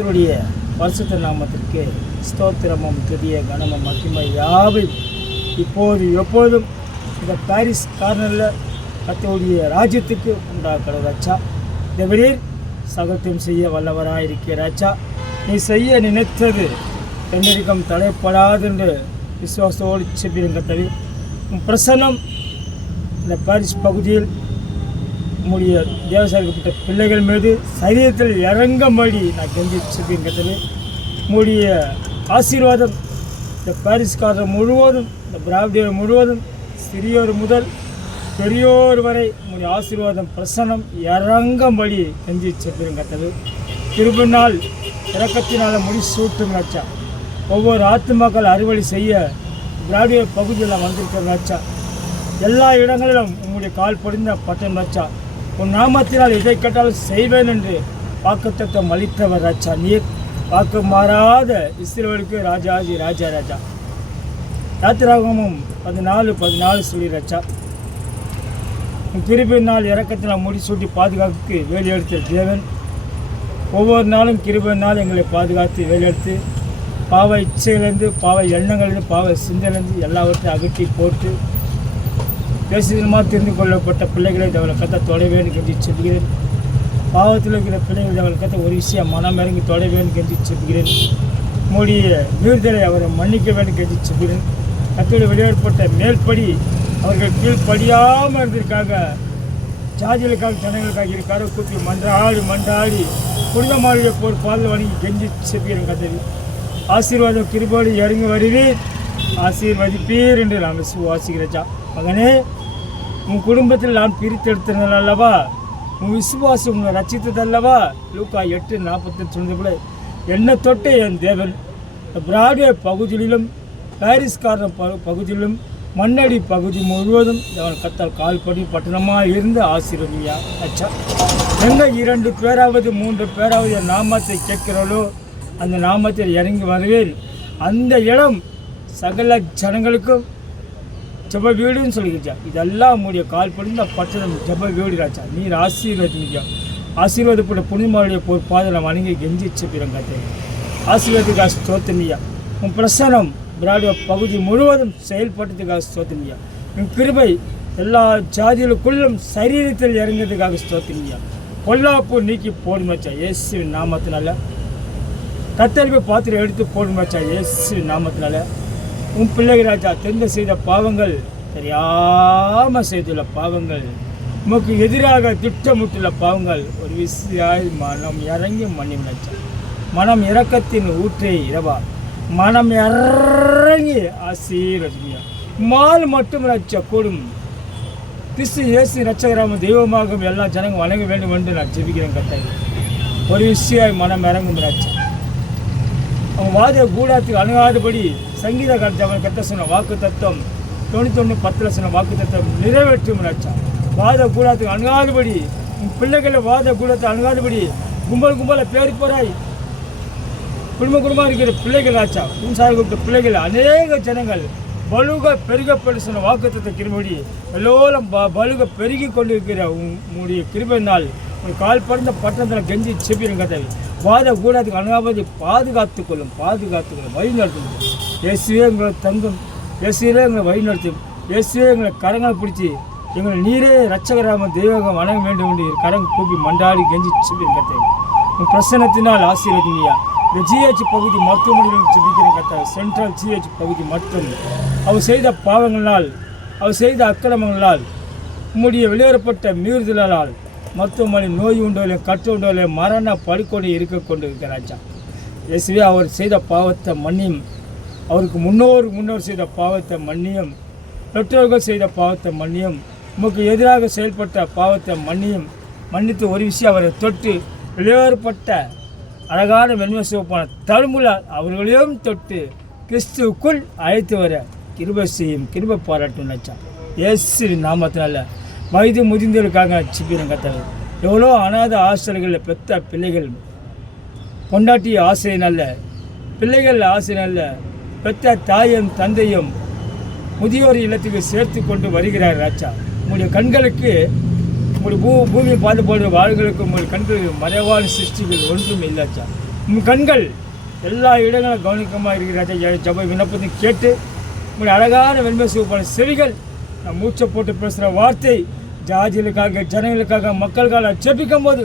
கர்த்தருடைய பரிசுத்த நாமத்திற்கு ஸ்தோத்திரமும் துதிய கனமும் மகிமை யாவையும் இப்போது எப்போதும் இந்த பாரிஸ் கார்னரில் கர்த்தருடைய ராஜ்யத்துக்கு உண்டாக்கிற ராஜா தேவரீர் சகத்தியம் செய்ய வல்லவராக இருக்கிற ராஜா. நீ செய்ய நினைத்தது தென்னரிக்கம் தடைப்படாது என்று விசுவாசத்தோடு செப்பிருங்க தவி உன் பிரசன்னம் இந்த பாரிஸ் பகுதியில் உம்முடைய தேவசாரிக்கப்பட்ட பிள்ளைகள் மீது சரீரத்தில் இறங்கும்படி நான் கெஞ்சி செப்பிருக்கிறது. உம்முடைய ஆசீர்வாதம் இந்த பாரிஸ்காரர் முழுவதும், இந்த பிராவிடியர் முழுவதும், சிறியோர் முதல் பெரியோர் வரை உம்முடைய ஆசீர்வாதம் பிரசன்னம் இறங்கும்படி கெஞ்சி செப்பிருக்கிறது. திருப்பினால் இறக்கத்தினால் முடிசூட்டும் ராஜா. ஒவ்வொரு ஆத்துமாக்கள் அறுவடை செய்ய பிராவிடியர் பகுதியில் வந்திருக்கிற ராஜா. எல்லா இடங்களிலும் உம்முடைய கால் படிந்த பட்டம் ராஜா. உன் நாமத்தினால் இதை கேட்டாலும் செய்வேன் என்று வாக்குத்தத்தம் அளித்தவர் ராஜா. நீர் வாக்கு மாறாத இஸ்ரவேலுக்கு ராஜாஜி ராஜா ராஜா. யாத்திராகமும் 14:14 சொல்லி ராஜா. உன் கிருபையினால் இறக்கத்தினால் முடிசூட்டி பாதுகாப்புக்கு வேலை எடுத்த தேவன் ஒவ்வொரு நாளும் கிருபையினால் எங்களை பாதுகாத்து வேலை எடுத்து பாவ இச்சையிலேருந்து, பாவ எண்ணங்கள்லேருந்து, பாவ சிந்தனையிலேருந்து எல்லாவற்றையும் அகற்றி போட்டு தேசமாக தெரிந்து கொள்ளப்பட்ட பிள்ளைகளை அவளை கத்த தொலைவேன்னு கெஞ்சி செப்புகிறேன். பாவத்தில் இருக்கிற பிள்ளைகளை அவளை கத்த ஒரு விஷயம் மனம் இறங்கி தொலைவேன்னு கெஞ்சி செப்புகிறேன். உம்முடைய மீறுதலை அவரை மன்னிக்க வேண்டும் கெஞ்சி செப்புகிறேன். கத்தோடு வெளியேற்பட்ட மேல்படி அவர்கள் கீழ்படியாமல் இருந்திருக்காங்க. ஜாதிகளுக்காக ஜனங்களுக்காக இருக்கார கூப்பி மன்றாடி புனிதமாளிகை போர் பால் வணங்கி கெஞ்சி செப்புகிறேன். கத்தரி ஆசீர்வாதம் கிருபோடு இறங்கி வருவீர், ஆசீர்வதிப்பீர் என்று நான் விசுவாசிக்கிறேன். மகனே, உன் குடும்பத்தில் நான் பிரித்தெடுத்தது அல்லவா, உன் விசுவாசம் உன்னை ரச்சித்ததல்லவா. லூக்கா 8:40 சொன்னது போல என்னை தொட்டு என் தேவன் பிராடிய பகுதியிலும் பாரிஸ்காரன் பகுதியிலும் மண்ணடி பகுதி முழுவதும் அவன் கத்தால் கால்படி பட்டணமாக இருந்து ஆசீர்வதியா அச்சா. எந்த 2 பேராவது 3 பேராவது என் நாமத்தை கேட்கிறாளோ அந்த நாமத்தில் இறங்கி வருவேன். அந்த இடம் சகல ஜனங்களுக்கும் ஜப வீடுன்னு சொல்லிக்கிச்சா. இதெல்லாம் உங்களுடைய கால் படிந்த பட்டணம் ஜப வீடு ராஜா. நீர் ஆசீர்வதிக்கா. ஆசீர்வாதப்பட்ட புனிதமாவுடைய போர் பாதலை வணங்கி கெஞ்சி செப்பிடும் கத்தை. ஆசீர்வாதத்துக்காக ஸ்தோத்திரியா. உன் பிரசனம் பிராடிய பகுதி முழுவதும் செயல்பட்டதுக்காக ஸ்தோத்திரியா. உன் கிருபை எல்லா ஜாதிகளுக்குள்ளும் சரீரத்தில் இறங்கிறதுக்காக ஸ்தோத்திரியா. பொல்லாப்பு நீக்கி போடும் வச்சா இயேசுவின் நாமத்தினால. கத்தரிப்பு பாத்திரம் எடுத்து போடும் வச்சா இயேசுவின் நாமத்தினால. உன் பிள்ளைகள் ராஜா தெரிந்து செய்த பாவங்கள், தெரியாமல் செய்துள்ள பாவங்கள், உமக்கு எதிராக திட்டமிட்டுள்ள பாவங்கள் ஒரு விசியாய் மனம் இறங்கி மன்னிச்சா. மனம் இறக்கத்தின் ஊற்றை இரவா மனம் இறங்கி ஆசீர்வதியா. மால் மட்டும் ரச்ச கூடும் கிறிஸ்து இயேசு ரட்சகராம தெய்வமாகவும் எல்லா ஜனங்களும் வணங்க வேண்டும் என்று நான் ஜெபிக்கிறேன். கத்தை ஒரு விஷயம் மனம் இறங்கும் ராஜா. அவன் வாத கூடாத்துக்கு அணுகாதபடி சங்கீதக்காரத்தை அவன் கத்த சொன்ன வாக்கு தத்துவம் 91:10 சொன்ன வாக்கு தத்துவம் நிறைவேற்றும் ராஜா. வாத கூடாத்துக்கு அணுகாதபடி உன் பிள்ளைகளை வாத கூடத்தை அணுகாதபடி கும்பலாக பேர் போறாய் குடும்பமாக இருக்கிற பிள்ளைகள் ராஜா. உன் சார் கூப்பிட்ட பிள்ளைகள் அநேக ஜனங்கள் பலுக பெருகப்பட்டு சொன்ன வாக்கு தத்துவ கிருபடி எல்லோரும் பலுக பெருகி கொண்டு இருக்கிற உன்னுடைய கிருபையினால் ஒரு கால் பறந்த பட்டணத்தில் கெஞ்சி செப்பிடும் கதை. வாத கூடாதுக்கு அணுகாபதி பாதுகாத்துக்கொள்ளும் வழி நடத்தும். இயேசுவே எங்களை தங்கும், இயேசுவே எங்களை வழி நடத்தும், இயேசுவே எங்களை கரங்களை பிடிச்சி எங்களை நீரே ரட்சகராம தெய்வகம் வணங்க வேண்டும் என்று கரங்க கூப்பி மண்டாடி கெஞ்சி செப்பிடும் கதை. உன் பிரசனத்தினால் ஆசீர்வதிங்கய்யா. இந்த GH பகுதி மருத்துவமனையில் செபிக்கிறேன் கதை. சென்ட்ரல் GH பகுதி மட்டும் அவர் செய்த பாவங்களால், அவர் செய்த அக்கிரமங்களால், உம்முடைய வெளியேறப்பட்ட மீறுதலால் மருத்துவமனை நோய் உண்டோலே கற்று உண்டோலே மரண படுகொலை இருக்க கொண்டு இருக்கிறாச்சா. இயேசுவே அவர் செய்த பாவத்தை மன்னியும், அவருக்கு முன்னோர் செய்த பாவத்தை மன்னியும், பெற்றோர்கள் செய்த பாவத்தை மன்னியும், உமக்கு எதிராக செயல்பட்ட பாவத்தை மன்னியும். மன்னித்து ஒரு விஷயம் அவரை தொட்டு வெளியேறப்பட்ட அழகான மென்மை சிவப்பான தழும்புலால் அவர்களையும் தொட்டு கிறிஸ்துவுக்குள் அழைத்து வர கிருபை செய்யும், கிருபை பாராட்டும் நினைச்சா. இயேசு நாமத்தினால வயது முதிர்ந்தவர்களுக்காக சிப்பிடும் கத்தவை. எவ்வளோ அநாத ஆசிரியர்களில் பெற்ற பிள்ளைகள் பொண்டாட்டி ஆசை நல்ல பிள்ளைகள் ஆசை நல்ல பெற்ற தாயும் தந்தையும் முதியோர் இல்லத்துக்கு சேர்த்து கொண்டு வருகிறார் ராஜா. உங்களுடைய கண்களுக்கு உங்களுடைய பூமியை பார்த்து போடுற வாழ்களுக்கு உங்களுடைய கண்கள் மறைவான சிருஷ்டிகள் ஒன்றும் இல்லாச்சா. உன் கண்கள் எல்லா இடங்களும் கவனிக்கமாக இருக்கிற ஜப விண்ணப்பத்தை கேட்டு உங்களுடைய அழகான வெண்மை சிவப்பான செவிகள் நான் மூச்சை போட்டு பேசுகிற வார்த்தை ஜாதிகளுக்காக ஜனங்களுக்காக மக்களுக்காக ஜெபிக்கும் போது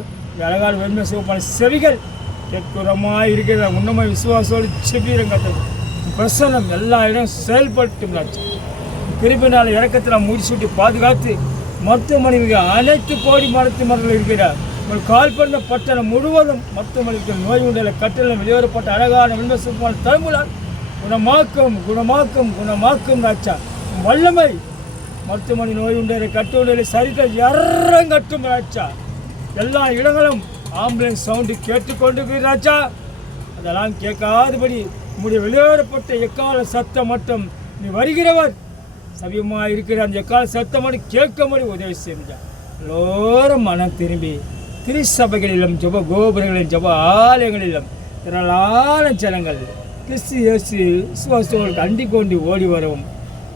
அழகான வெண்மை சிவப்பான செவிகள் கேட்குறமாக இருக்கிற உண்மை விசுவாசோடு செபிக்கிறங்க. பிரசனம் எல்லா இடம் செயல்பட்டு கிருபினால் இறக்கத்தில் முடிச்சுட்டு பாதுகாத்து மருத்துவமனைக்கு அனைத்து கோடி மருத்துவமனைகள் இருக்கிறார். ஒரு கால்பந்த பட்டணம் முழுவதும் மருத்துவமனைக்கு நோய் உண்டல கட்டளம் வெளியேறப்பட்ட அழகான வெண்மை சிவப்பான தலைமுலால் குணமாக்கும் ராஜா வல்லமை மருத்துவமனை நோய் உண்டை கட்டுடைய சரிகள் இறங்கட்டும் ராஜா. எல்லா இடங்களும் ஆம்புலன்ஸ் சவுண்டு கேட்டுக்கொண்டு ராஜா. அதெல்லாம் கேட்காதபடி உங்களுடைய வெளியேறப்பட்ட எக்கால சத்தம் மட்டும் நீ வருகிறவர் சமயமாக இருக்கிற அந்த எக்கால சத்தம் மட்டும் கேட்கும்படி உதவி செஞ்சார். எல்லோரும் மனம் திரும்பி திருச்சபைகளிலும் ஜப கோபுரங்களிலும் ஜப ஆலயங்களிலும் திரளான ஜனங்கள் கிறிஸ்து இயேசு விசுவாசங்களுக்கு அண்டிக் கொண்டு ஓடி வரவும்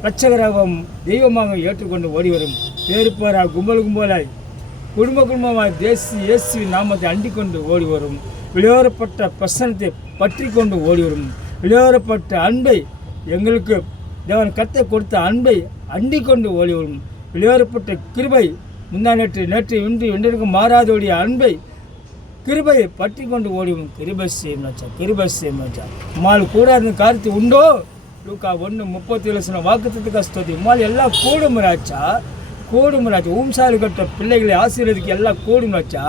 இரட்சகராகவும் தெய்வமாக ஏற்றுக்கொண்டு ஓடி வரும் பேருப்பாராக கும்பலாய் குடும்பமாக இயேசு நாமத்தை அண்டிக் கொண்டு ஓடி வரும் வெளியேறப்பட்ட பிரசனத்தை பற்றி கொண்டு ஓடி வரும் வெளியேறப்பட்ட அன்பை எங்களுக்கு தேவன் கத்தை கொடுத்த அன்பை அண்டிக் கொண்டு ஓடி வரும் வெளியேறப்பட்ட கிருபை முந்தா நேற்று இன்றைக்கு மாறாதோடைய அன்பை கிருபையை பற்றி கொண்டு ஓடிவும் கிருபை செய்யும் உம்மால் கூடாத காரியத்தை உண்டோ லூக்கா 1:37 வாக்குத்தத்துக்கு ஸ்தோத்திரம். உம்மால் எல்லாம் கூடும் ராஜா ஊம்சாலி கட்ட பிள்ளைகளை ஆசீர்வதிக்கு எல்லாம் கூடும் ராஜா.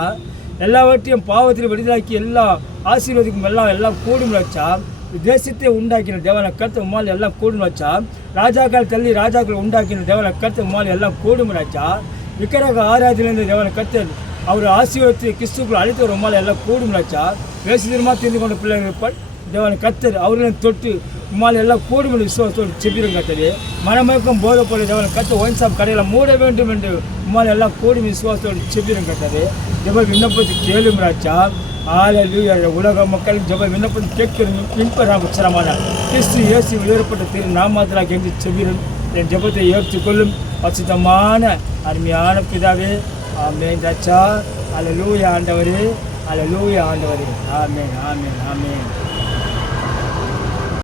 எல்லாவற்றையும் பாவத்தில் விடுதலாக்கி எல்லா ஆசீர்வதிக்கும் எல்லாம் கூடும் ராஜா. தேசத்தை உண்டாக்கின தேவனை கருத்து உம்மால் எல்லாம் கூடும் ராஜா. ராஜாக்கள் தள்ளி ராஜாக்கள் உண்டாக்கின தேவனை கருத்து உம்மால் எல்லாம் கூடும் ராஜா. விக்கிரக ஆராதனை தேவனை கர்த்தர் அவர் ஆசீர்வதித்து கிறிஸ்துக்குள் அழைத்து ஒரு உம்மால் எல்லாம் கூடும் ராஜா. வேசிதமாக தெரிந்து கொண்ட பிள்ளைகள் தேவனை கர்த்தர் அவர்களையும் தொட்டு உம்மால் எல்லாம் கூடும் என்று விசுவாசத்தோடு செபிரும் கர்த்தரே. மனமயக்கம் போதப்போல தேவனை கர்த்தர் ஒயின் ஷாப் கடையில் மூட வேண்டும் என்று உம்மால் எல்லாம் கூடும் விசுவாசத்தோடு செபிரும் கர்த்தரே. ஜெப விண்ணப்பத்தை கேளும் ராஜா. ஹல்லேலூயா. உலக மக்கள் ஜெப விண்ணப்பத்தை கேட்கிறோம் பின்பற்றமான கிறிஸ்து இயேசு வெளியேறப்பட்ட திரு நாமத்திலாக என்று செபிரும். என் ஜெபத்தை ஏற்றுக்கொள்ளும் பரிசுத்தமான அருமையான பிதாவே. ஆமென் ராஜா. ஹல்லேலூயா ஆண்டவரே. ஆமென்.